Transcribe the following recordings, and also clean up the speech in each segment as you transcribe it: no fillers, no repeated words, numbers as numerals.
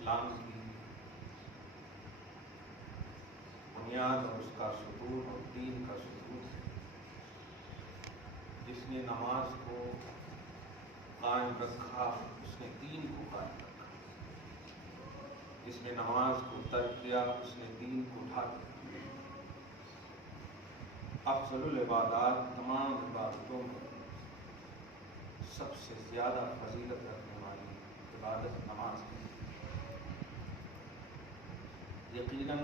اسلام کی بنیاد اور اس کا ستون اور دین کا ستون ہے۔ جس نے نماز کو قائم رکھا اس نے دین کو قائم رکھا، جس نے نماز کو ترک کیا اس نے دین کو اٹھا دیا۔ افضل العبادات، تمام عبادتوں میں سب سے زیادہ فضیلت رکھنے والی عبادت نماز ہے۔ یقیناً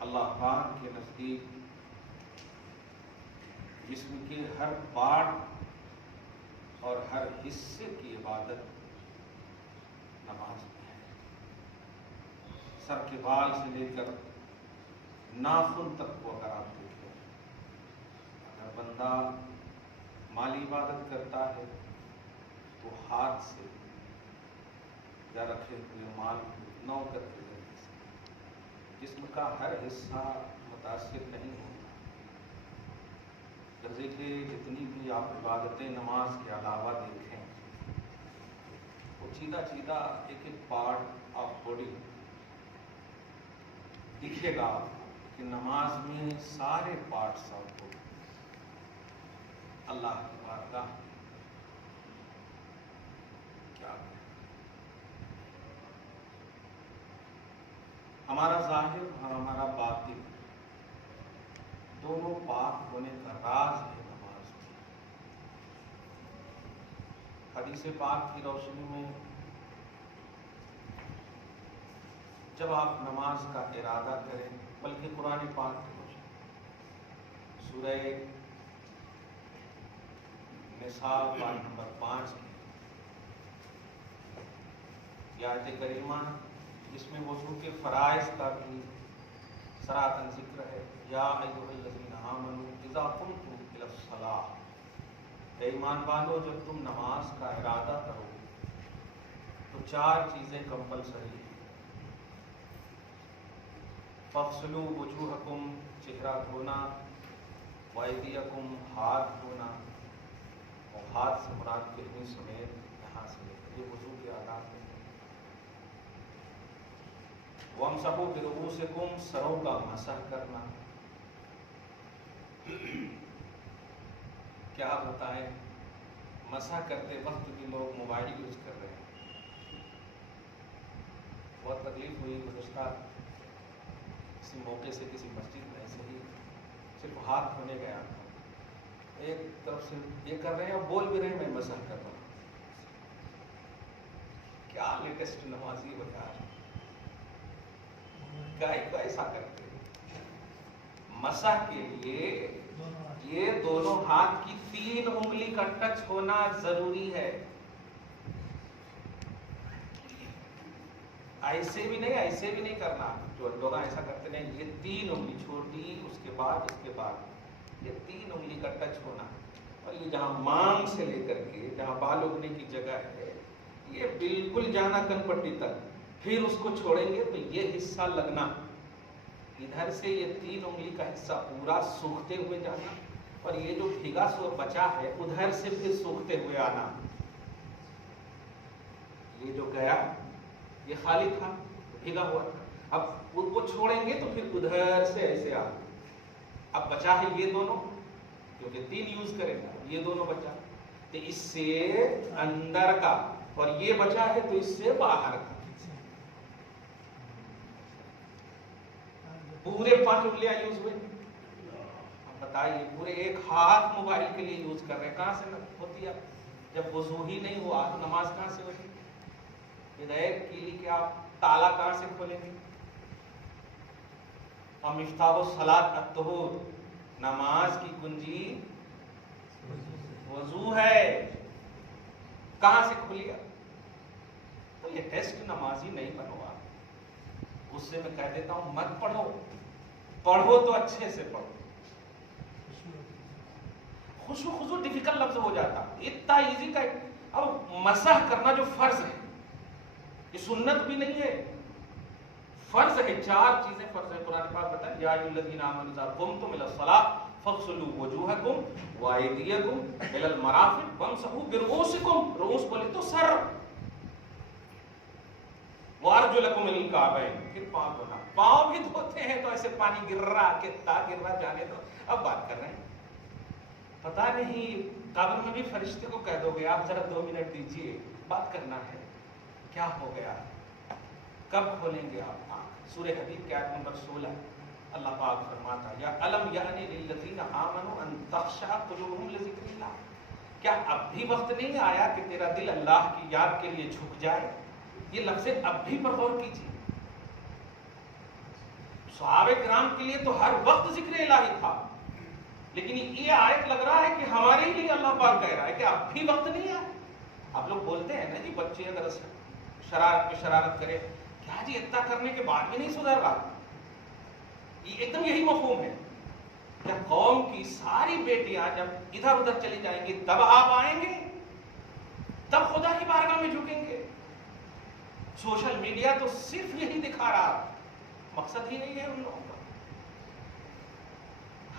اللہ پاک کے نزدیک جسم کے ہر پارٹ اور ہر حصے کی عبادت نماز میں ہے۔ سر کے بال سے لے کر ناخن تک کو اگر آپ دیکھیں، اگر بندہ مالی عبادت کرتا ہے تو ہاتھ سے یا رکھے ہوئے مال کو نوکر کے ذریعے سے، جسم کا ہر حصہ متاثر نہیں ہوتا۔ دیکھیں جتنی بھی آپ عبادتیں نماز کے علاوہ دیکھیں، وہ سیدھا سیدھا ایک ایک پارٹ آف باڈی دکھے گا آپ کو، کہ نماز میں سارے پارٹس آپ کو اللہ کی بارگاہ کیا ہے۔ ہمارا ظاہر اور ہمارا باطن دونوں پاک ہونے کا راز ہے نماز میں۔ حدیث پاک کی روشنی میں جب آپ نماز کا ارادہ کریں، بلکہ قرآن پاک کی روشنی سورہ نساء پارہ نمبر 5 کی آیت کریمہ جس میں وضو کے فرائض کا بھی صراحتاً ذکر ہے، یا ایھا الذین آمنوا اذا قمتم الی الصلاۃ، اے ایمان والو جب تم نماز کا ارادہ کرو تو 4 چیزیں کمپلسری ہیں۔ فاغسلوا وجوہکم، چہرہ دھونا، وایدیکم، ہاتھ دھونا، اور ہاتھ سے مراد کرنی سمیت یہاں سے لے کر، یہ وضو کے آداب ہیں۔ وامسحوا برؤوسکم، سروں کا مسح کرنا۔ کیا ہوتا ہے مسح کرتے وقت بھی لوگ موبائل یوز کر رہے ہیں۔ بہت تکلیف ہوئی گزشتہ کسی موقع سے کسی مسجد میں ایسے ہی صرف ہاتھ دھونے گیا تھا، ایک طرف سے یہ کر رہے ہیں بول بھی رہے ہیں میں مسح کر رہا ہوں۔ کیا لیٹسٹ نمازی ہو یار، گائے کو ایسا کرتے ہیں۔ مسح کے لیے یہ دونوں ہاتھ کی 3 انگلی کا ٹچ ہونا ضروری ہے، ایسے بھی نہیں کرنا جو لوگ ایسا کرتے ہیں، یہ 3 انگلی چھوٹی، اس کے بعد یہ 3 انگلی کا ٹچ ہونا، اور یہ جہاں مانگ سے لے کر کے جہاں بال اگنے کی جگہ ہے یہ بالکل جانا کن پٹی تک، پھر اس کو چھوڑیں گے تو یہ حصہ لگنا، ادھر سے یہ 3 انگلی کا حصہ پورا سوکھتے ہوئے جانا، اور یہ جو بھیگا سو بچا ہے ادھر سے پھر سوکھتے ہوئے آنا۔ یہ جو گیا یہ خالی تھا، بھیگا ہوا تھا، اب ان کو چھوڑیں گے تو پھر ادھر سے ایسے آ، اب بچا ہے یہ دونوں، کیونکہ 3 یوز کریں گا، یہ دونوں بچا تو اس سے اندر کا، اور یہ بچا ہے تو اس سے باہر کا، پورے 5 انگلیاں یوز ہوئے۔ اب بتائیے پورے ایک ہاتھ موبائل کے لیے یوز کر رہے ہیں، کہاں سے ہوتی ہے؟ جب وضو ہی نہیں ہوا تو نماز کہاں سے ہوتی؟ ہدایت کیلی کہ آپ تالا کہاں سے کھولیں گے؟ مفتاح الصلاۃ الطہور، نماز کی کنجی وضو ہے، کہاں سے کھولیا؟ تو یہ ٹیسٹ نمازی نہیں بنو آپ، اس سے میں کہہ دیتا ہوں مت پڑھو تو اچھے سے پڑھو۔ خضوع ڈیفیکلٹ لفظ ہو جاتا، اتنا ایزی کا۔ اب مسح کرنا جو فرض ہے، یہ سنت بھی نہیں ہے، فرض ہے، 4 چیزیں فرض ہے۔ قرآن پاک بتائیں یا ایھا الذین آمنوا اذا قمتم الی الصلاۃ فاغسلوا وجوہکم وایدیکم الی المرافق وامسحوا برؤوسکم، رؤوس بولے تو سر، وارجلکم الی الکعبین، پھر پاؤں دھونا، پاؤں بھی دھوتے ہیں تو ایسے پانی گر رہا کتنا گر رہا جانے دو، اب بات کر رہے ہیں۔ پتہ نہیں قبر میں بھی فرشتے کو کہہ دو گے آپ ذرا 2 منٹ دیجیے، بات کرنا ہے، کیا ہو گیا، کب کھولیں گے آپ آنکھ؟ سورہ حدید کی آیت نمبر 16 اللہ پاک فرماتا ہے یا الم یعنی للذین آمنوا ان تخشع قلوبہم لذکر اللہ، کیا اب بھی وقت نہیں آیا کہ تیرا دل اللہ کی یاد کے لیے جھک جائے؟ یہ لفظ اب بھی پر غور کیجیے، صحابہ کرام کے لیے تو ہر وقت ذکر الہی تھا، لیکن یہ آیت لگ رہا ہے کہ ہمارے لیے اللہ پاک کہہ رہا ہے کہ اب بھی وقت نہیں ہے۔ آپ لوگ بولتے ہیں نا جی بچے اگر شرارت پہ شرارت کرے، کیا جی اتنا کرنے کے بعد بھی نہیں سدھر رہا، یہ ایک دم یہی مفہوم ہے۔ کیا قوم کی ساری بیٹیاں جب ادھر ادھر چلی جائیں گی تب آپ آئیں گے، تب خدا کی بارگاہ میں جھکیں گے؟ سوشل میڈیا تو صرف یہی دکھا رہا، مقصد ہی نہیں ہے ان لوگوں کا۔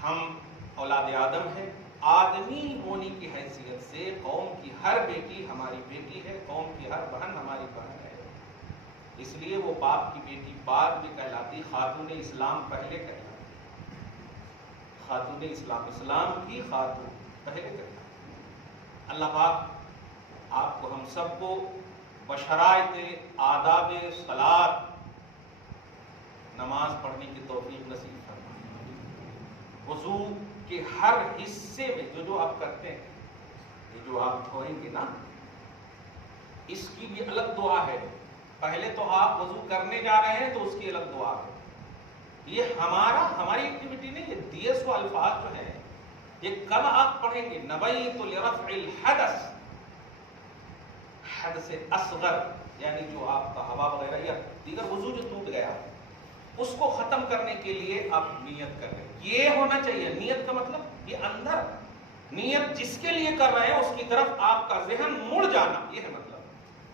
ہم اولاد آدم ہے، آدمی ہونے کی حیثیت سے قوم کی ہر بیٹی ہماری بیٹی ہے، قوم کی ہر بہن ہماری بہن ہے، اس لیے وہ باپ کی بیٹی بعد میں کہلاتی، خاتون اسلام پہلے کہلاتی، خاتون اسلام، اسلام کی خاتون پہلے کہلاتی۔ اللہ پاک آپ کو ہم سب کو بشرائط آداب صلاۃ نماز پڑھنے کی توفیق نصیب فرمائے۔ وضو کے ہر حصے میں جو آپ کرتے ہیں، یہ جو آپ دھوئیں گے نا، اس کی بھی الگ دعا ہے۔ پہلے تو آپ وضو کرنے جا رہے ہیں تو اس کی الگ دعا ہے، یہ ہماری ایکٹیویٹی نہیں، یہ دیے سو الفاظ جو ہیں یہ کب آپ پڑھیں گے؟ نویت لرفع الحدث، حدث اصغر یعنی جو آپ کا ہوا وغیرہ یا دیگر وضو جو ٹوٹ گیا اس کو ختم کرنے کے لیے آپ نیت کر رہے ہیں، یہ ہونا چاہیے۔ نیت کا مطلب یہ اندر نیت جس کے لیے کر رہے ہیں اس کی طرف آپ کا ذہن مڑ جانا، یہ ہے مطلب۔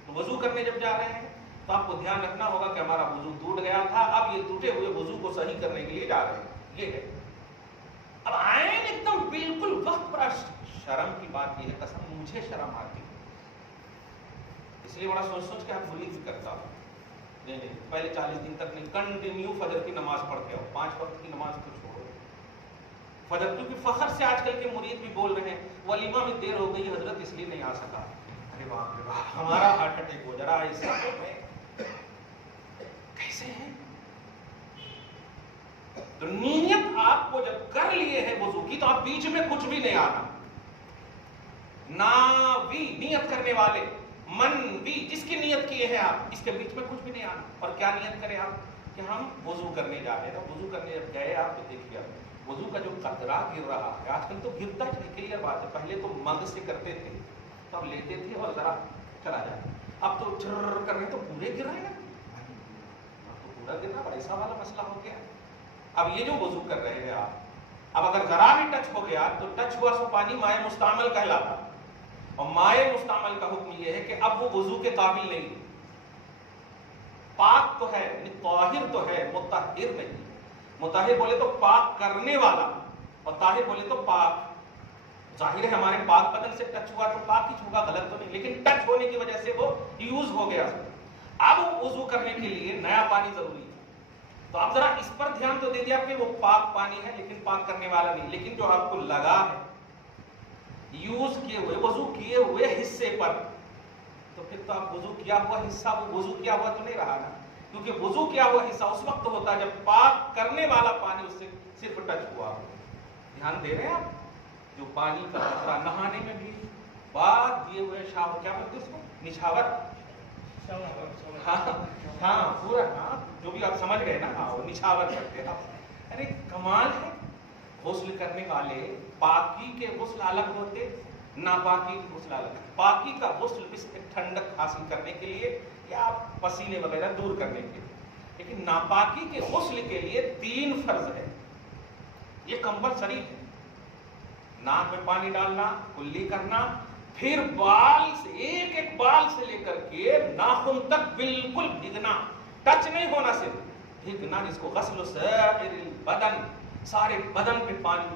تو وضو کرنے جب جا رہے ہیں تو آپ کو دھیان رکھنا ہوگا کہ ہمارا وضو ٹوٹ گیا تھا، اب یہ ٹوٹے ہوئے وضو کو صحیح کرنے کے لیے جا رہے ہیں، یہ ہے۔ اب عین ایک دم بالکل وقت پر، شرم کی بات یہ ہے، قسم مجھے شرم آتی ہے، اس لیے بڑا سوچ سوچ کے آپ مرید بھی کرتا ہوں، نہیں پہلے 40 دن تک نہیں، کنٹینیو فجر کی نماز پڑھ کے آؤ، 5 وقت کی نماز کو چھوڑو فجر، کیونکہ فخر سے آج کل کے مرید بھی بول رہے ہیں ولیمہ میں دیر ہو گئی حضرت اس لیے نہیں آ سکا، ارے باپ رے باپ، ہمارا ہارٹ اٹیک ہو جا رہا ہے اس میں، کیسے ہیں؟ تو نیت آپ کو جب کر لیے ہے وضو کی تو آپ بیچ میں کچھ بھی نہیں آنا، ناوی نیت کرنے والے، من بھی جس کی نیت کیے ہیں آپ، اس کے بیچ میں کچھ بھی نہیں آنا۔ اور کیا نیت کریں آپ کہ ہم وضو کرنے جا رہے ہیں، وضو کرنے جب گئے آپ تو دیکھیے وضو کا جو قطرہ گر رہا ہے، آج کل تو گرتا ہے، کلیئر بات ہے، پہلے تو مگ سے کرتے تھے تو ہم لیتے تھے اور ذرا چلا جاتا، اب تو چر کر رہے تو پورے گر رہے ہیں، اب تو پورا گر رہا، ایسا والا مسئلہ ہو گیا۔ اب یہ جو وضو کر رہے ہیں آپ، اب اگر ذرا بھی ٹچ ہو گیا تو ٹچ ہوا سو پانی مائع مستعمل کہلاتا، اور مائع مستعمل کا حکم یہ ہے کہ اب وہ وضو کے قابل نہیں، پاک تو ہے یعنی طاہر تو ہے، مطہر نہیں۔ مطہر بولے تو پاک کرنے والا، اور طاہر بولے تو پاک، ظاہر ہے ہمارے پاک بدن سے ٹچ ہوا تو پاک ہی ہوگا، غلط تو نہیں، لیکن ٹچ ہونے کی وجہ سے وہ یوز ہو گیا، اب وضو کرنے کے لیے نیا پانی ضروری ہے، تو آپ ذرا اس پر دھیان تو دے دیا کہ وہ پاک پانی ہے لیکن پاک کرنے والا نہیں، لیکن جو آپ کو لگا ہے یوز کیے ہوئے وضو کیے ہوئے حصے پر، تو پھر تو آپ وضو کیا ہوا حصہ وہ وضو کیا ہوا تو نہیں رہا نا، کیونکہ وضو کیا ہوا حصہ اس وقت ہوتا ہے جب پاک کرنے والا پانی اس سے صرف ٹچ ہوا۔ دھیان دے رہے ہیں آپ؟ جو پانی کا قطرہ نہانے میں بھی بعد دیے ہوئے شاور، کیا بولتے اس کو، نچھاور، ہاں پورا، ہاں جو بھی آپ سمجھ گئے نا، ہاں وہ نچھاور کرتے ہیں آپ، ارے کمال ہے۔ غسل کرنے والے پاکی کے غسل الگ ہوتے، ناپاکی کے غسل الگ، پاکی کا غسل اس میں ٹھنڈک حاصل کرنے کے لیے یا پسینے وغیرہ دور کرنے کے لیے، لیکن ناپاکی کے غسل کے لیے 3 فرض ہے، یہ کمپلسری ہے، ناک میں پانی ڈالنا، کلی کرنا، پھر بال سے ایک ایک بال سے لے کر کے ناخن تک بالکل بھیگنا، ٹچ نہیں ہونا، صرف بھیگنا، جس کو غسل سائر البدن، سارے بدن پہ پانی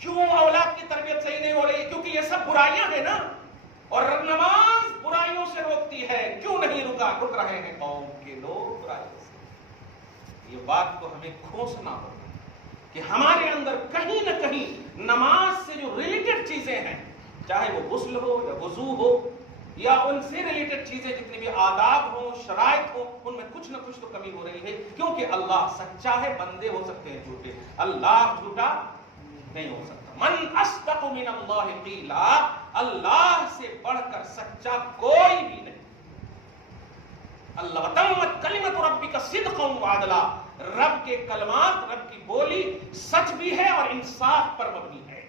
کیوں اولاد کی تربیت صحیح نہیں ہو رہی ہے؟ کیونکہ یہ سب برائیاں ہیں نا، اور نماز برائیوں سے روکتی ہے. کیوں نہیں رک رہے ہیں قوم کے لوگ برائیوں سے؟ یہ بات کو ہمیں کھوسنا ہوگا کہ ہمارے اندر کہیں نہ کہیں نماز سے جو ریلیٹڈ چیزیں ہیں، چاہے وہ غسل ہو یا وضو ہو یا ان سے ریلیٹڈ چیزیں جتنی بھی آداب ہوں، شرائط ہوں، ان میں کچھ نہ کچھ تو کمی ہو رہی ہے. کیونکہ اللہ سچا ہے، بندے ہو سکتے ہیں جھوٹے، اللہ جھوٹا نہیں ہو سکتا. من اصدق من اللہ قیلا، اللہ سے بڑھ کر سچا کوئی بھی نہیں. اللہ تمت کلمۃ ربک صدقا وعدلا، رب کے کلمات، رب کی بولی سچ بھی ہے اور انصاف پر مبنی ہے.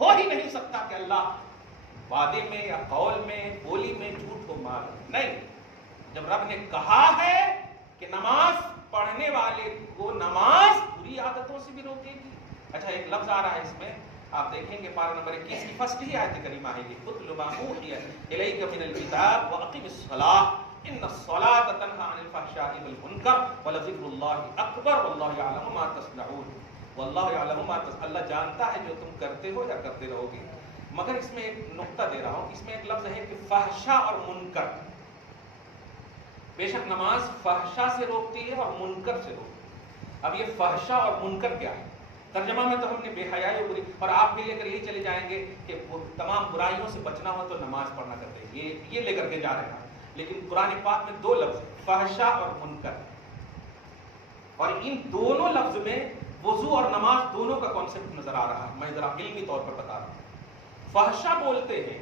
ہو ہی نہیں سکتا کہ اللہ وعدے میں یا قول میں، بولی میں جھوٹ کو مار نہیں. جب رب نے کہا ہے کہ نماز پڑھنے والے کو نماز بری عادتوں سے بھی روکے گی. اچھا ایک لفظ آ رہا ہے اس میں، آپ دیکھیں گے پارہ نمبر 21 کی فرسٹ ہی آیت کریمہ ہے یہ، اتل ما اوحی الیک من الکتاب واقم الصلاۃ ان الصلاۃ تنہی عن الفحشاء والمنکر ولذکر اللہ اکبر واللہ یعلم ما تصنعون. واللہ یعلم ما تصنعون، اللہ جانتا ہے جو تم کرتے ہو یا کرتے رہو گے. مگر اس میں ایک نقطہ دے رہا ہوں، اس میں ایک لفظ ہے کہ فحشا اور منکر. بے شک نماز فحشا سے روکتی ہے اور منکر سے روکتی ہے. اب یہ فحشا اور منکر کیا ہے؟ ترجمہ میں تو ہم نے بے حیائی اور بری، اور آپ بھی لے کر یہی چلے جائیں گے کہ تمام برائیوں سے بچنا ہو تو نماز پڑھنا کرتے ہیں، یہ لے کر کے جا رہے ہیں. لیکن قرآن پاک میں دو لفظ ہیں، فحشا اور منکر، اور ان دونوں لفظ میں وضو اور نماز دونوں کا کانسیپٹ نظر آ رہا ہے. میں ذرا علمی طور پر بتا رہا ہوں. فحشا بولتے ہیں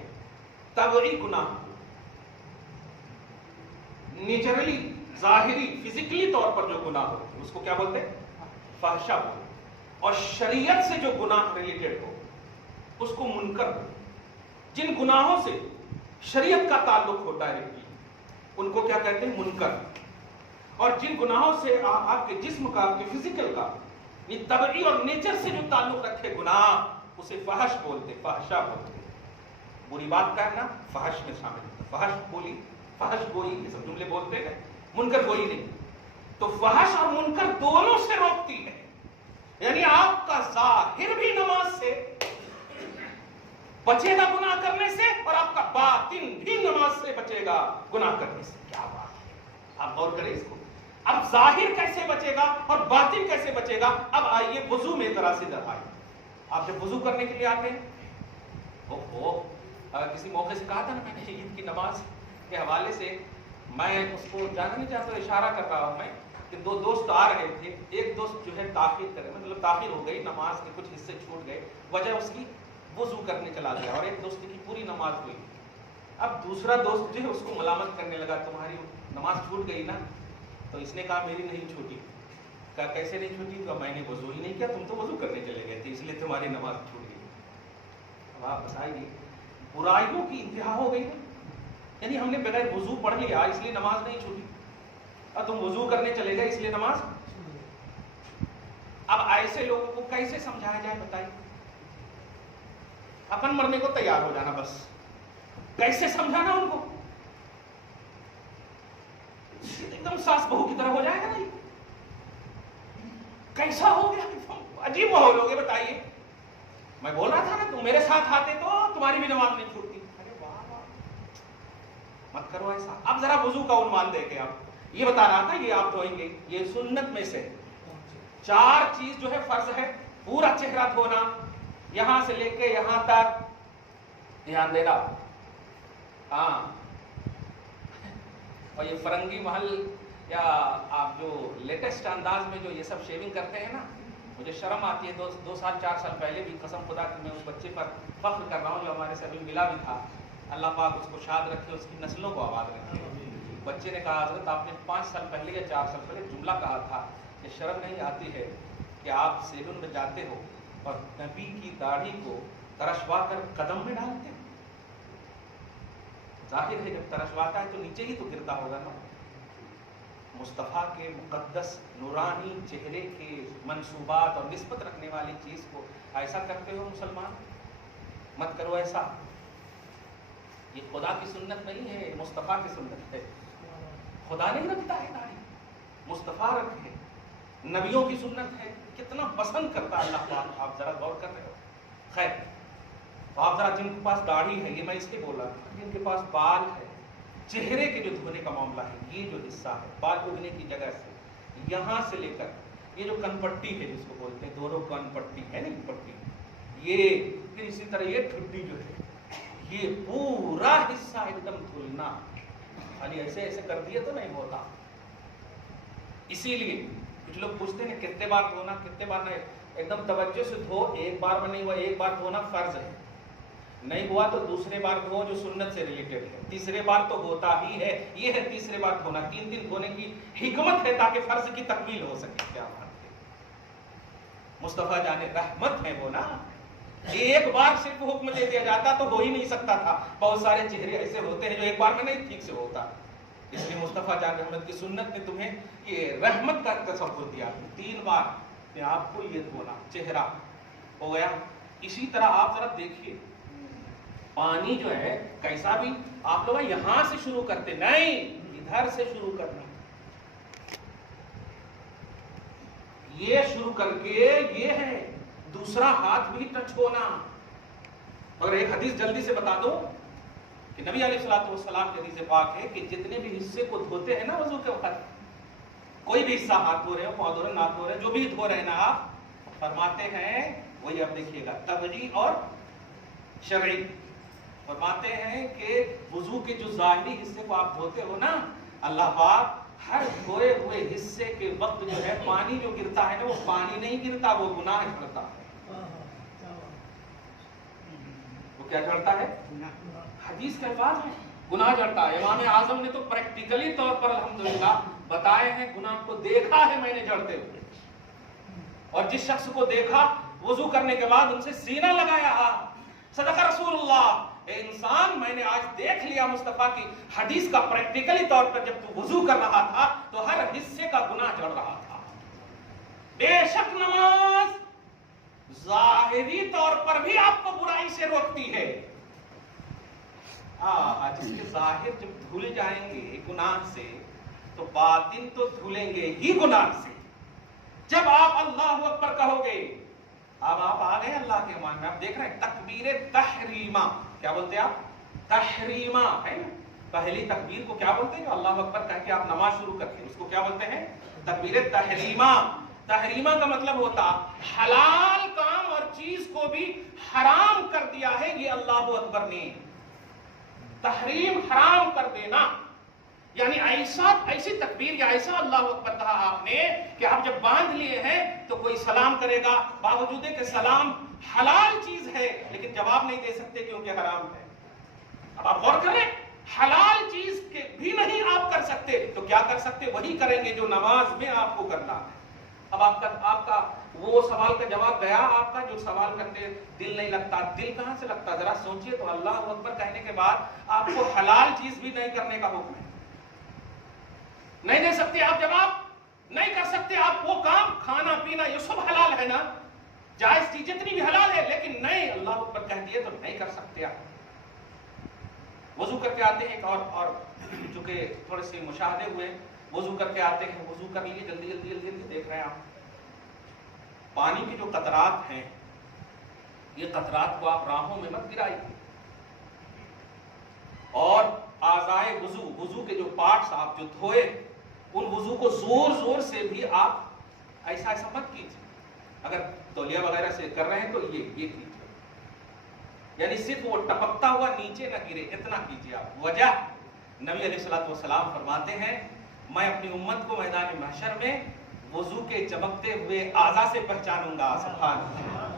طبعی گناہ، نیچرلی، ظاہری، فزیکلی طور پر جو گناہ ہوتے ہیں اس کو کیا بولتے ہیں؟ فحشا بولتے ہیں. اور شریعت سے جو گناہ ریلیٹڈ ہو اس کو منکر ہو. جن گناہوں سے شریعت کا تعلق ہو ڈائریکٹلی ان کو کیا کہتے ہیں؟ منکر. اور جن گناہوں سے آپ کے جسم کا، آپ کے فزیکل کا، یہ طبعی اور نیچر سے جو تعلق رکھے گناہ، اسے فحش بولتے، فحشا بولتے. بری بات کرنا فحش میں شامل ہوتا. فحش گوئی یہ سب جملے بولتے ہیں، منکر گوئی نہیں. تو فحش اور منکر دونوں سے روکتی ہے. یعنی آپ کا ظاہر بھی نماز سے بچے گا گناہ کرنے سے، اور آپ کا باطن بھی نماز سے بچے گا گناہ کرنے سے. کیا بات ہے، آپ غور کریں اس کو. اب ظاہر کیسے بچے گا اور باطن کیسے بچے گا؟ اب آئیے وضو میں ذرا سے در آئیے. آپ جب وضو کرنے کے لیے آتے ہیں، کسی موقع سے کہا تھا نا میں نے عید کی نماز کے حوالے سے، میں اس کو جانا نہیں چاہتا، اشارہ کر رہا ہوں میں کہ دو دوست آ رہے تھے. ایک دوست جو ہے تاخیر کرے، مطلب تاخیر ہو گئی، نماز کے کچھ حصے چھوٹ گئے، وجہ اس کی وضو کرنے چلا گیا، اور ایک دوست کی پوری نماز ہوئی. اب دوسرا دوست جو ہے اس کو ملامت کرنے لگا، تمہاری نماز چھوٹ گئی نا؟ تو اس نے کہا میری نہیں چھوٹی. کہا کیسے نہیں چھوٹی؟ تو میں نے وضو ہی نہیں کیا، تم تو وضو کرنے چلے گئے تھے، اس لیے تمہاری نماز چھوٹ گئی. اب آپ بتائیے، برائیوں کی انتہا ہو گئی. یعنی ہم نے بغیر وضو پڑھ لیا اس لیے نماز نہیں چھوٹی، اور تم وضو کرنے چلے گئے اس لیے نماز. اب ایسے لوگوں کو کیسے سمجھایا جائے بتائیے؟ اپن مرنے کو تیار ہو جانا بس. کیسے سمجھانا ان کو؟ ایک دم ساس بہو کی طرح ہو جائے گا نہیں؟ کیسا ہو گیا؟ عجیب ماحول ہو گیا. بتائیے، میں بول رہا تھا نا تم میرے ساتھ آتے تو تمہاری بھی نماز نہیں چھوٹتی. ارے واہ، مت کرو ایسا. اب ذرا وضو کا عنوان دے کے آپ یہ بتا رہا تھا، یہ آپ دھوئیں گے، یہ سنت میں سے 4 چیز جو ہے فرض ہے. پورا چہرہ دھونا، یہاں سے لے کے یہاں تک، دھیان دینا. ہاں، اور یہ فرنگی محل یا آپ جو لیٹسٹ انداز میں جو یہ سب شیونگ کرتے ہیں نا، مجھے شرم آتی ہے. 2 سال 4 سال پہلے بھی قسم خدا کہ میں اس بچے پر فخر کر رہا ہوں جو ہمارے سے ابھی ملا بھی تھا. اللہ پاک اس کو شاد رکھے، اس کی نسلوں کو آباد رکھے. بچے نے کہا حضرت آپ نے 5 سال پہلے یا 4 سال پہلے جملہ کہا تھا کہ شرم نہیں آتی ہے کہ آپ سیلون میں جاتے ہو اور نبی کی داڑھی کو ترشوا کر قدم میں ڈالتے ہیں. ظاہر ہے جب ترشواتا ہے تو نیچے ہی تو گرتا ہوگا نا. مصطفیٰ کے مقدس نورانی چہرے کے منصوبات اور نسبت رکھنے والی چیز کو ایسا کرتے ہو مسلمان؟ مت کرو ایسا. یہ خدا کی سنت نہیں ہے، مصطفیٰ کی سنت ہے. خدا نہیں رکھتا ہے داڑھی، مصطفیٰ رکھے. نبیوں کی سنت ہے، کتنا پسند کرتا اللہ پاک، آپ ذرا غور کر رہے ہو؟ خیر، تو آپ ذرا جن کے پاس داڑھی ہے، یہ میں اس لیے بول رہا ہوں، جن کے پاس بال ہے، چہرے کے جو دھونے کا معاملہ ہے، یہ جو حصہ ہے بال اگنے کی جگہ سے یہاں سے لے کر یہ جو کن پٹی ہے جس کو بولتے ہیں، دونوں کن پٹی ہے نا پٹی، یہ پھر اسی طرح یہ ٹھڈی جو ہے، یہ پورا حصہ ایک دم دھلنا، خالی ایسے ایسے کر دیا تو نہیں ہوتا. اسی لیے کچھ لوگ پوچھتے ہیں کتنے بار دھونا، کتنے بار نہیں. ایک دم توجہ سے دھو، ایک بار میں نہیں ہوا، ایک بار دھونا فرض ہے، نہیں ہوا تو دوسرے بار دھو جو سنت سے ریلیٹڈ ہے، تیسرے بار تو ہوتا ہی ہے. یہ ہے تیسرے بار دھونا. 3 دن دھونے کی حکمت ہے تاکہ فرض کی تکمیل ہو سکے. کیا بات ہے، مصطفیٰ جانے رحمت ہے وہ نا. ایک بار صرف حکم دے دیا جاتا تو ہو ہی نہیں سکتا تھا. بہت سارے چہرے ایسے ہوتے ہیں جو ایک بار میں نہیں ٹھیک سے ہوتا. اس لیے مصطفیٰ جان رحمت کی سنت نے تمہیں یہ رحمت کا تصور دیا. 3 بار آپ کو یہ دھونا، چہرہ ہو گیا. اسی طرح آپ ذرا دیکھیے پانی جو ہے کیسا بھی، آپ لوگ یہاں سے شروع کرتے نہیں، ادھر سے شروع کرنا، یہ شروع کر کے یہ ہے دوسرا ہاتھ بھی ٹچ ہونا. اور ایک حدیث جلدی سے بتا دو کہ نبی علیہ الصلوۃ والسلام کی حدیث پاک ہے کہ جتنے بھی حصے کو دھوتے ہیں نا وضو کے وقت، کوئی بھی حصہ ہاتھ دھو رہے ہو، پاؤں دھو رہے ہیں، ناک دھو رہے ہیں، جو بھی دھو رہے ہیں نا آپ، فرماتے ہیں وہی اب دیکھیے گا طبعی اور شرعی. فرماتے ہیں کہ وضو کے جو ظاہری حصے کو آپ دھوتے ہو نا، اللہ پاک ہر دھوئے ہوئے حصے کے وقت جو ہے پانی جو گرتا ہے نا، وہ پانی نہیں گرتا، وہ گناہ جھڑتا ہے. وہ کیا جھڑتا ہے؟ حدیث کے الفاظ ہیں، گناہ جھڑتا ہے. امام اعظم نے تو پریکٹیکلی طور پر الحمدللہ بتائے ہیں، گناہ کو دیکھا ہے میں نے جھڑتے ہوئے. اور جس شخص کو دیکھا وضو کرنے کے بعد ان سے سینہ لگایا، صدق رسول اللہ. اے انسان، میں نے آج دیکھ لیا مصطفیٰ کی حدیث کا پریکٹیکلی طور پر، جب تو وضو کر رہا تھا تو ہر حصے کا گناہ جڑ رہا تھا. بے شک نماز ظاہری طور پر بھی آپ کو برائی سے روکتی ہے، جس کے ظاہر جب دھل جائیں گے گناہ سے تو باطن تو دھلیں گے ہی گناہ سے. جب آپ اللہ اکبر کہو گے، اب آپ آ گئے اللہ کے مان میں، آپ دیکھ رہے ہیں تکبیر تحریمہ، کیا بولتے ہیں آپ؟ تحریمہ ہے نا. پہلی تکبیر کو کیا بولتے ہیں؟ اللہ اکبر کہہ کے آپ نماز شروع کرتے ہیں، اس کو کیا بولتے ہیں؟ تکبیر تحریمہ. تحریمہ کا مطلب ہوتا حلال کام اور چیز کو بھی حرام کر دیا ہے یہ اللہ اکبر نے. تحریم حرام کر دینا، یعنی ایسی تکبیر یا ایسا اللہ اکبر کہا آپ نے کہ آپ جب باندھ لیے ہیں تو کوئی سلام کرے گا، باوجود کہ سلام حلال چیز ہے لیکن جواب نہیں دے سکتے کیونکہ حرام ہے. اب آپ غور کریں، حلال چیز کے بھی نہیں آپ کر سکتے تو کیا کر سکتے؟ وہی کریں گے جو نماز میں آپ کو کرنا ہے. اب آپ کا وہ سوال کا جواب گیا آپ کا، جو سوال کرتے دل نہیں لگتا. دل کہاں سے لگتا؟ ذرا سوچئے تو. اللہ اکبر کہنے کے بعد آپ کو حلال چیز بھی نہیں کرنے کا حکم ہے. نہیں دے سکتے آپ جواب، نہیں کر سکتے آپ وہ کام، کھانا پینا یہ سب حلال ہے نا، جائز چیز جتنی بھی حلال ہے، لیکن نہیں اللہ اکبر کہہ دیے تو نہیں کر سکتے آپ. وضو کر کے آتے ہیں اور چونکہ تھوڑے سے مشاہدے ہوئے، وضو کر کے آتے ہیں، وضو کر لیے، جلدی جلدی جلدی جلدی دیکھ رہے ہیں آپ پانی کے جو قطرات ہیں، یہ قطرات کو آپ راہوں میں مت گرائیے. اور اعضائے وضو کے جو پارٹس آپ جو دھوئے، ان وضو کو زور زور سے بھی آپ ایسا مت کیجیے. اگر تولیہ وغیرہ سے کر رہے ہیں تو یہ کیجیے، یعنی صرف وہ ٹپکتا ہوا نیچے نہ گرے، اتنا کیجیے آپ. وجہ نبی علیہ الصلوۃ والسلام فرماتے ہیں، میں اپنی امت کو میدان محشر میں وضو کے چمکتے ہوئے اعضاء سے پہچانوں گا. سبحان اللہ.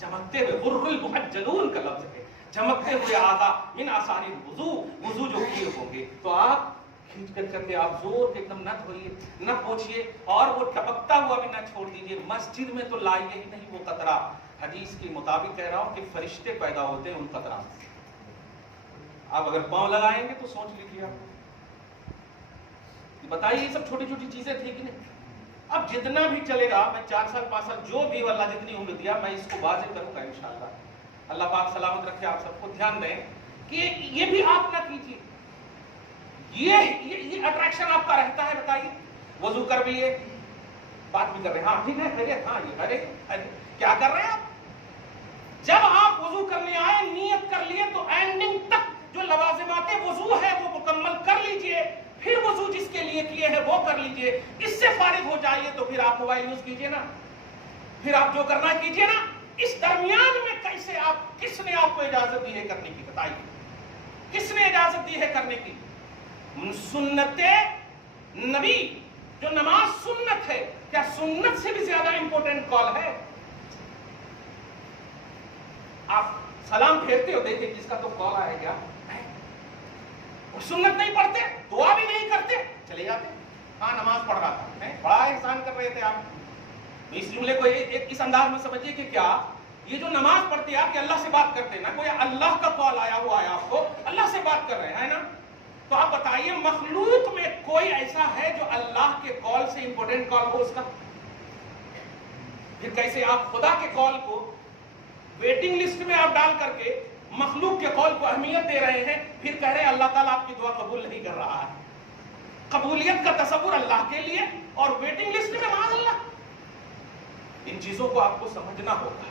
چمکتے ہوئے، غر المحجلون کا لفظ ہے، چمکتے ہوئے اعضاء من آثار وضو جو کیے ہوں گے. تو آپ کھینچ کر کے آپ زور کے ایک دم نہ دھوئیے، نہ پوچھیے، اور وہ ٹپکتا ہوا بھی نہ چھوڑ دیجیے. مسجد میں تو لائیے ہی نہیں وہ قطرہ. حدیث کے مطابق کہہ رہا ہوں کہ فرشتے پیدا ہوتے ہیں ان قطرات سے. آپ اگر پاؤں لگائیں گے تو سوچ لیجیے، آپ بتائیے یہ سب چھوٹی چھوٹی چیزیں تھی کہ نہیں. اب جتنا بھی چلے گا، میں 4 سال 5 سال جو بھی اللہ جتنی عمر دیا میں اس کو واضح کروں گا انشاءاللہ. اللہ پاک سلامت رکھے آپ سب کو. دھیان دیں کہ یہ بھی آپ نہ کیجیے. یہ اٹریکشن آپ کا رہتا ہے. بتائیے وضو کر لیے، بات بھی کر رہے ہیں, ہاں ٹھیک ہے خیریت, ہاں یہ خیریت, کیا کر رہے ہیں آپ؟ جب آپ وضو کرنے آئے نیت کر لیے تو اینڈنگ تک جو لوازمات وضو ہے وہ مکمل کر لیجئے, پھر وضو جس کے لیے کیے ہیں وہ کر لیجئے, اس سے فارغ ہو جائیے تو پھر آپ موبائل یوز کیجئے نا, پھر آپ جو کرنا کیجئے نا. اس درمیان میں کیسے آپ, کس نے آپ کو اجازت دی ہے کرنے کی, بتائیے کس نے اجازت دی ہے کرنے کی؟ سنت نبی, جو نماز سنت ہے, کیا سنت سے بھی زیادہ امپورٹنٹ کال ہے؟ آپ سلام پھیرتے ہو, دیکھیں جس کا تو کال آئے گا, سنت نہیں پڑھتے, دعا بھی نہیں کرتے, چلے جاتے, ہاں نماز پڑھ رہا تھا, بڑا احسان کر رہے تھے آپ. اس جملے کو اس انداز میں سمجھیے کہ کیا یہ جو نماز پڑھتے آپ, یہ اللہ سے بات کرتے ہیں نا, کوئی اللہ کا کال آیا ہوا آیا آپ کو, اللہ سے بات کر رہے ہیں نا. تو آپ بتائیے مخلوق میں کوئی ایسا ہے جو اللہ کے کال سے امپورٹنٹ کال ہو اس کا؟ پھر کیسے آپ خدا کے کال کو ویٹنگ لسٹ میں آپ ڈال کر کے مخلوق کے کال کو اہمیت دے رہے ہیں, پھر کہہ رہے ہیں اللہ تعالیٰ آپ کی دعا قبول نہیں کر رہا ہے. قبولیت کا تصور اللہ کے لیے اور ویٹنگ لسٹ میں معاذ اللہ. ان چیزوں کو آپ کو سمجھنا ہوگا,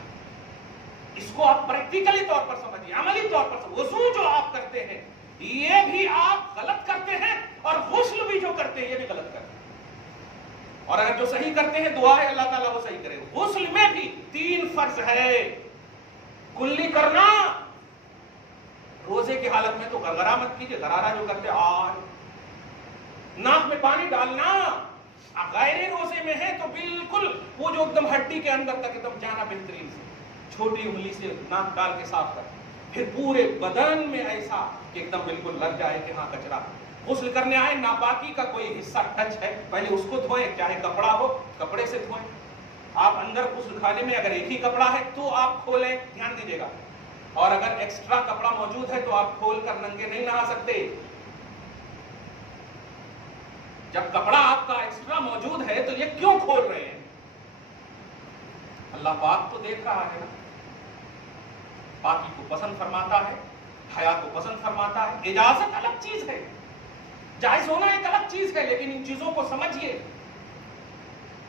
اس کو آپ پریکٹیکلی طور پر سمجھیے, عملی طور پر سمجھیے. وضو جو آپ کرتے ہیں یہ بھی آپ غلط کرتے ہیں, اور غسل بھی جو کرتے ہیں یہ بھی غلط کرتے ہیں. اور اگر جو صحیح کرتے ہیں دعا ہے اللہ تعالیٰ وہ صحیح کرے. غسل میں بھی 3 فرض ہے. کلی کرنا, روزے کی حالت میں تو غرغرہ مت کیجیے, غرارہ جو کرتے آج, ناک میں پانی ڈالنا. غیر روزے میں ہے تو بالکل وہ جو ایک دم ہڈی کے اندر تک ایک دم جانا بہترین سے, چھوٹی انگلی سے ناک ڈال کے صاف کر, پھر پورے بدن میں ایسا کہ ایک دم بالکل لگ جائے کہ ہاں کچرا. غسل کرنے آئے, ناپاکی کا کوئی حصہ ٹچ ہے پہلے اس کو دھوئیں, چاہے کپڑا ہو کپڑے سے دھوئیں. آپ اندر غسل خانے میں اگر ایک ہی کپڑا ہے تو آپ کھولیں, دھیان دیجیے گا. اور اگر ایکسٹرا کپڑا موجود ہے تو آپ کھول کر ننگے نہیں نہا سکتے. جب کپڑا آپ کا ایکسٹرا موجود ہے تو یہ کیوں کھول رہے ہیں؟ اللہ پاک تو دیکھ رہا ہے نا. پاکی کو پسند فرماتا ہے, حیا کو پسند فرماتا ہے. اجازت الگ چیز ہے, جائز ہونا ایک الگ چیز ہے, لیکن ان چیزوں کو سمجھیے.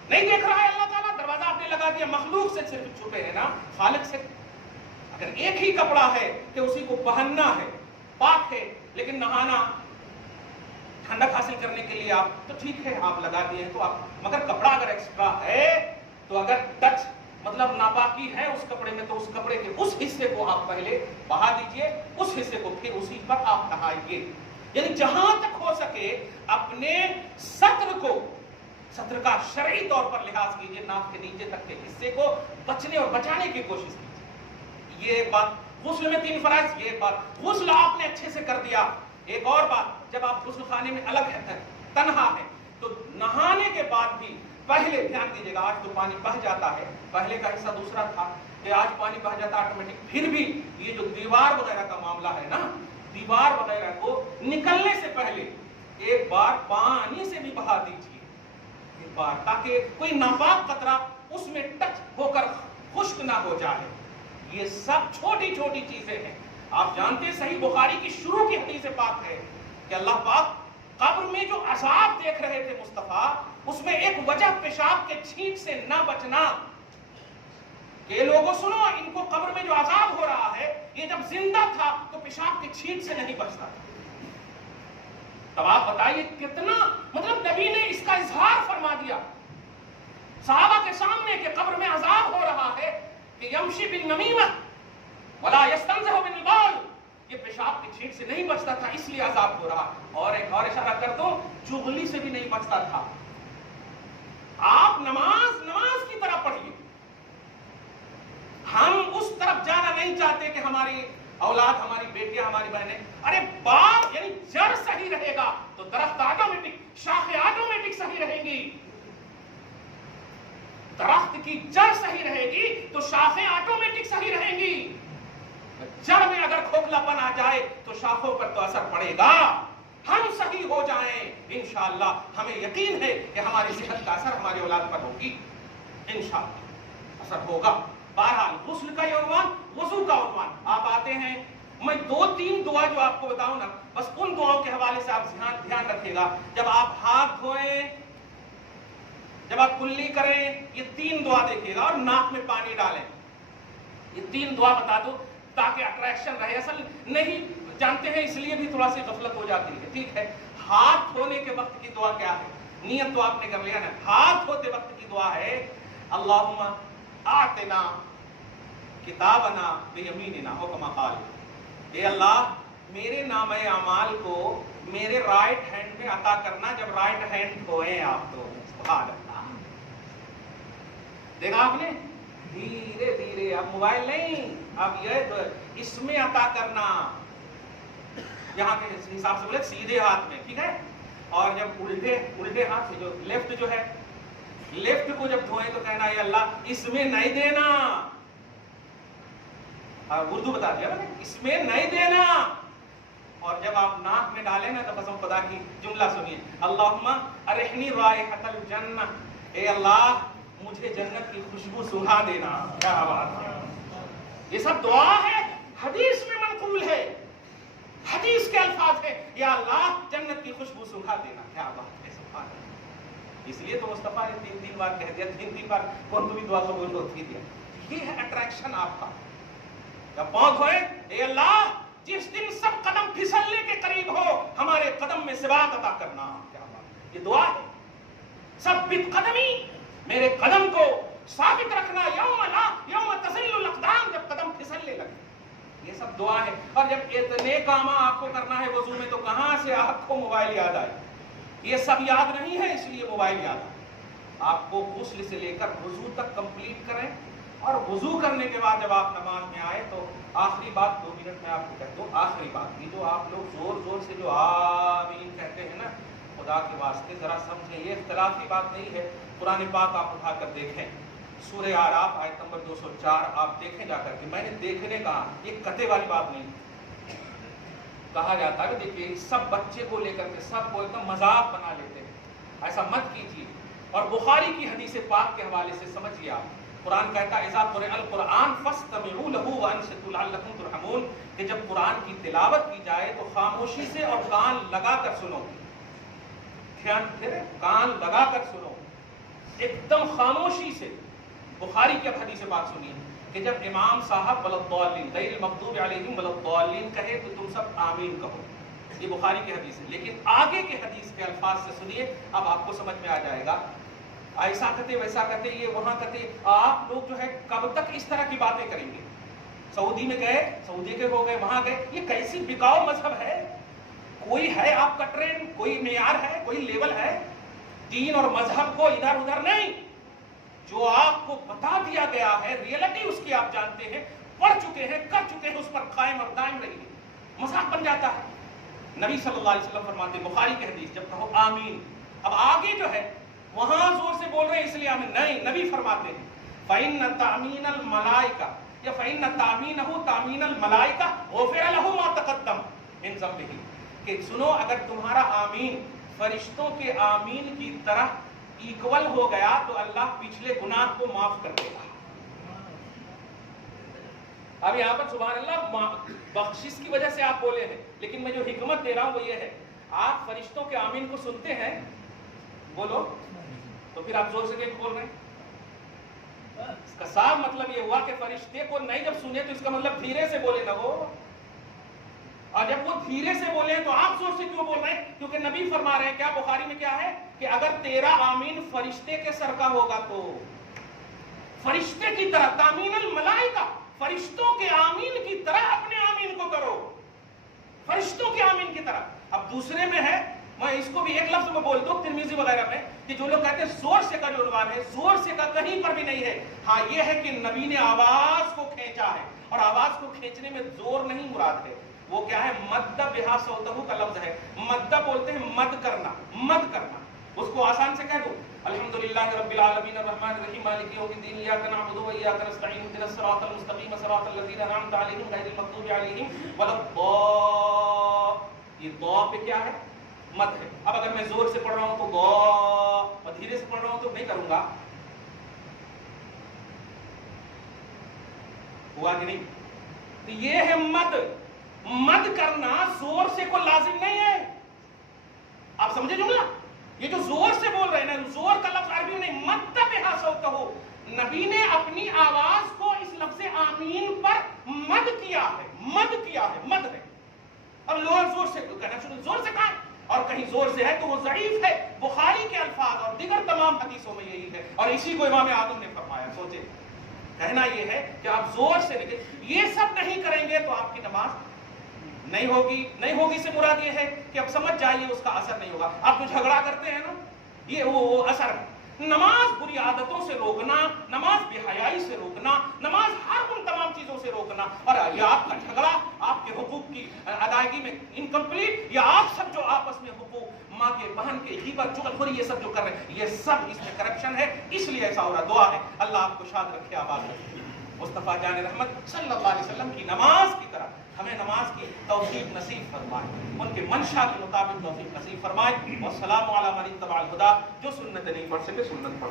نہیں دیکھ رہا ہے اللہ تعالیٰ, دروازہ آپ نے لگا دیا, مخلوق سے صرف چھپے ہیں نا, خالق سے. اگر ایک ہی کپڑا ہے کہ اسی کو پہننا ہے, پاک ہے, لیکن نہانا ٹھنڈک حاصل کرنے کے لیے آپ, تو ٹھیک ہے آپ لگا دیے تو آپ, مگر کپڑا اگر ایکسٹرا ہے تو اگر ٹچ مطلب ناپاکی ہے اس کپڑے میں تو اس کپڑے کے اس حصے کو آپ پہلے بہا دیجئے, اس حصے کو پھر اسی پر آپ نہائیے. یعنی جہاں تک ہو سکے اپنے ستر کو, ستر کا شرعی طور پر لحاظ کیجئے, ناف کے نیچے تک کے حصے کو بچنے اور بچانے کی کوشش کیجئے. یہ بات غسل میں 3 فرائض, یہ بات غسل آپ نے اچھے سے کر دیا. ایک اور بات, جب آپ غسل خانے میں الگ ہے, تنہا ہے, تو نہانے کے بعد بھی پہلے دھیان دیجیے گا. آج تو پانی بہہ جاتا ہے, پہلے کا حصہ دوسرا تھا کہ آج پانی بہہ جاتا آٹومیٹک. پھر بھی یہ جو دیوار وغیرہ کا معاملہ ہے نا, دیوار وغیرہ کو نکلنے سے پہلے ایک بار پانی سے بھی بہا دیجیے, ایک بار, تاکہ کوئی ناپاک قطرہ اس میں ٹچ ہو کر خشک نہ ہو جائے. یہ سب چھوٹی چھوٹی چیزیں ہیں. آپ جانتے ہیں صحیح بخاری کی شروع کی حدیث پاک ہے کہ اللہ پاک قبر میں جو عذاب دیکھ رہے تھے مصطفیٰ, اس میں ایک وجہ پیشاب کے چھینٹ سے نہ بچنا. کہ لوگوں سنو, ان کو قبر میں جو عذاب ہو رہا ہے یہ جب زندہ تھا تو پیشاب کے چھینٹ سے نہیں بچتا. تب آپ بتائیے کتنا, مطلب نبی نے اس کا اظہار فرما دیا صحابہ کے سامنے کہ قبر میں عذاب ہو رہا ہے کہ یمشی بالنمیمہ ولا یستنزہ بالبول, یہ پیشاب کی چھینٹ سے نہیں بچتا تھا اس لیے عذاب ہو رہا. اور ایک اور اشارہ کر دو, چغلی سے بھی نہیں بچتا تھا. آپ نماز کی طرح پڑھیے. ہم اس طرف جانا نہیں چاہتے کہ ہماری اولاد, ہماری بیٹیاں, ہماری بہنیں, ارے باپ یعنی جڑ صحیح رہے گا تو درخت آٹومیٹک, شاخیں آٹومیٹک صحیح رہیں گی. درخت کی جڑ صحیح رہے گی تو شاخیں آٹومیٹک صحیح رہیں گی. جڑ میں اگر کھوکھلا پن آ جائے تو شاخوں پر تو اثر پڑے گا. ہم صحیح ہو جائیں انشاءاللہ, ہمیں یقین ہے کہ ہماری صحت کا اثر ہماری اولاد پر ہوگی, انشاءاللہ اثر ہوگا. بہرحال غسل کا یہ عنوان, وضو کا عنوان. آپ آتے ہیں, میں 2-3 دعا جو آپ کو بتاؤں نا, بس ان دعاؤں کے حوالے سے آپ دھیان رکھیے گا. جب آپ ہاتھ دھوئیں, جب آپ کلی کریں یہ 3 دعا دیکھیے گا اور ناک میں پانی ڈالیں. یہ 3 دعا بتا دو تاکہ اٹریکشن رہے. اصل نہیں جانتے ہیں اس لیے بھی تھوڑا سی غفلت ہو جاتی ہے. ٹھیک ہے, ہاتھ دھونے کے وقت کی دعا کیا ہے؟ نیت تو آپ نے کر لیا نا. ہاتھ دھوتے وقت کی دعا ہے اللہم آتنا کتابنا بیمیننا او کما قال. اے اللہ میرے نامہ اعمال کو میرے رائٹ ہینڈ میں عطا کرنا جب رائٹ ہینڈ دھوئیں آپ تو. سبحان اللہ. دیکھا آپ نے دھیرے دھیرے, اب موبائل نہیں, اب یہ اس میں عطا کرنا, یہاں کے حساب سے بولے سیدھے ہاتھ میں. ٹھیک ہے, اور جب الٹے ہاتھ سے جو لیفٹ جو ہے, لیفٹ کو جب دھوئیں تو کہنا ہے اللہ اس میں نہیں دینا. اردو بتا دیا میں نے, اس میں نہیں دینا. اور جب آپ ناک میں ڈالیں نا تو قسم خدا کی جملہ سنیے, اللہم ارحنی رائحۃ الجنہ, اے اللہ مجھے جنت کی خوشبو سنگھا دینا. کیا بات ہے, یہ سب دعا ہے, حدیث میں منقول ہے, حدیث کے الفاظ ہے, یا اللہ جنت کی خوشبو سنگھا دینا. کیا بات ہے, سبحان اللہ. اس لیے تو مصطفیٰ نے 3 بار کہہ دیا, 3 بار کون تمہیں دعا قبول ہوتی دیا. یہ ہے اٹریکشن آپ کا. جب پاؤں دھوئے, اے اللہ جس دن سب قدم پھسلنے کے قریب ہو ہمارے قدم میں ثبات عطا کرنا. کیا بات, یہ دعا ہے. ثبت قدمی, میرے قدم کو ثابت رکھنا, یوم تزل الاقدام, جب قدم پھسلنے لگے. یہ سب دعا ہے. اور جب اتنے کام آپ کو کرنا ہے وضو میں تو کہاں سے آپ کو موبائل یاد آئے؟ یہ سب یاد نہیں ہے اس لیے موبائل یاد آئے. آپ کو غسل سے لے کر وضو تک کمپلیٹ کریں, اور وضو کرنے کے بعد جب آپ نماز میں آئے تو آخری بات 2 منٹ میں آپ کو کہتا ہوں. آخری بات, یہ جو آپ لوگ زور زور سے جو آمین کہتے ہیں نا, خدا کے واسطے ذرا سمجھیں, یہ اختلافی بات نہیں ہے. قرآن پاک آپ اٹھا کر دیکھیں, سورہ اعراف آیت نمبر 204 آپ دیکھیں جا کر کے. میں نے دیکھنے کہا, یہ کتے والی بات نہیں. کہا جاتا ہے دیکھیے سب بچے کو لے کر کے سب کو ایک دم مذاق بنا لیتے ہیں, ایسا مت کیجیے. اور بخاری کی حدیث پاک کے حوالے سے سمجھیے آپ, قرآن کہتا ہے اذا قرئ القرآن فاستمعوا له وانصتوا لعلکم ترحمون, کہ جب قرآن کی تلاوت کی جائے تو خاموشی سے اور کان لگا کر سنو. دھیان پھر کان لگا کر سنو, ایک دم خاموشی سے. بخاری کی اب حدیث پاک سنیے کہ جب امام صاحب ولضالین غیر المغضوب علیہم ولضالین کہے تو تم سب آمین کہو. یہ بخاری کی حدیث ہے. لیکن آگے کے حدیث کے الفاظ سے سنیے, اب آپ کو سمجھ میں آ جائے گا. ایسا کہتے ویسا کہتے, یہ وہاں کہتے. آپ لوگ جو ہے کب تک اس طرح کی باتیں کریں گے؟ سعودی میں گئے, سعودی کے ہو گئے, وہاں گئے, یہ کیسی بکاؤ مذہب ہے؟ کوئی ہے آپ کا ٹرینڈ, کوئی معیار ہے, کوئی لیول ہے؟ دین اور مذہب کو ادھر ادھر نہیں, جو آپ کو بتا دیا گیا ہے ریئلٹی اس کی آپ جانتے ہیں, پڑھ چکے ہیں, کر چکے ہیں, اس پر قائم اور دائم رہیے. مذاق بن جاتا ہے. نبی صلی اللہ علیہ وسلم فرماتے ہیں, بخاری کی حدیث, جب کہو آمین, اب آگے جو ہے وہاں زور سے بول رہے ہیں اس لیے آمین نہیں, نبی فرماتے ہیں فَإِنَّ تَأْمِينَ الْمَلَائِكَةِ یا فَإِنَّ تَأْمِينَهُ تَأْمِينَ الْمَلَائِكَةِ غُفِرَ لَهُ مَا تَقَدَّمَ مِنْ ذَنبِهِ, کہ سنو اگر تمہارا آمین فرشتوں کے آمین کی طرح ایکول ہو گیا تو اللہ پچھلے گناہ کو معاف کر دے گا. اب یہاں پر سبحان اللہ بخشش کی وجہ سے آپ بولے ہیں, لیکن میں جو حکمت دے رہا ہوں وہ یہ ہے, آپ فرشتوں کے آمین کو سنتے ہیں, بولو تو پھر آپ زور سے کیوں بول رہے ہیں؟ اس کا صاف مطلب یہ ہوا کہ فرشتے کو نہیں جب سنے تو اس کا مطلب دھیرے سے بولے نا وہ, اور جب وہ دھیرے سے بولے تو آپ زور سے کیوں بول رہے ہیں؟ کیونکہ نبی فرما رہے ہیں, کیا بخاری میں کیا ہے کہ اگر تیرا آمین فرشتے کے سر کا ہوگا تو فرشتے کی طرح, تامین الملائکہ, فرشتوں کے آمین کی طرح اپنے آمین کو کرو, فرشتوں کے آمین کی طرح. اب دوسرے میں ہے, میں اس کو بھی ایک لفظ میں بول دوں ترمذی وغیرہ میں, کہ جو لوگ کہتے ہیں زور سے کا جو عنوان ہے, زور سے کا کہیں پر بھی نہیں ہے. ہاں یہ ہے کہ نبی نے آواز کو کھینچا ہے, اور آواز کو کھینچنے میں زور نہیں مراد ہے, وہ کیا ہے مد بہا صوتہ کا لفظ ہے. مد بولتے ہیں مد کرنا, مد کرنا. اس کو آسان سے کہہ دو الحمدللہ رب العالمین الرحمن الرحیم مالک یوم الدین ایاک نعبد و ایاک نستعین اهدنا الصراط المستقیم صراط الذین انعمت علیہم غیر المغضوب علیہم ولا الضالین. یہ ضا پہ کیا ہے؟ مد ہے. اب اگر میں زور سے پڑھ رہا ہوں تو ضا, اور دھیرے سے پڑھ رہا ہوں تو نہیں کروں گا. ہوا کہ نہیں؟ تو یہ ہے مد. مد کرنا زور سے کو لازم نہیں ہے. آپ سمجھے جملہ؟ یہ جو زور سے بول رہے ہیں نا, زور کا لفظ عربی نہیں, مد بہا صوتہ، نبی نے اپنی آواز کو اس لفظ آمین پر مد کیا ہے، مد کیا ہے، مد ہے۔ اب لوگ زور سے کہنا شروع، زور سے کہا، اور کہیں زور سے ہے تو وہ ضعیف ہے۔ بخاری کے الفاظ اور دیگر تمام حدیثوں میں یہی ہے، اور اسی کو امام اعظم نے فرمایا۔ سوچے، کہنا یہ ہے کہ آپ زور سے نکلے، یہ سب نہیں کریں گے تو آپ کی نماز نہیں ہوگی۔ نہیں ہوگی سے مراد یہ ہے کہ اب سمجھ جائیے اس کا اثر نہیں ہوگا۔ آپ جو جھگڑا کرتے ہیں نا، یہ وہ اثر ہے۔ نماز بری عادتوں سے روکنا، نماز بے حیائی سے روکنا، نماز ہر ان تمام چیزوں سے روکنا، اور یہ آپ کا جھگڑا آپ کے حقوق کی ادائیگی میں انکمپلیٹ، یا آپ سب جو آپس میں حقوق، ماں کے بہن کے غیبت چغل خوری، یہ سب جو کر رہے ہیں، یہ سب اس میں کرپشن ہے، اس لیے ایسا ہو رہا۔ دعا ہے اللہ آپ کو شاد رکھے، آباد رکھے، مصطفیٰ جان رحمت صلی اللہ علیہ وسلم کی نماز کی طرح ہمیں نماز کی توفیق نصیب فرمائے، ان کے منشا کے مطابق توفیق نصیب فرمائے۔ والسلام علی من اتبع الہدی، جو سنت نہیں پڑھ سکے سنت پڑھ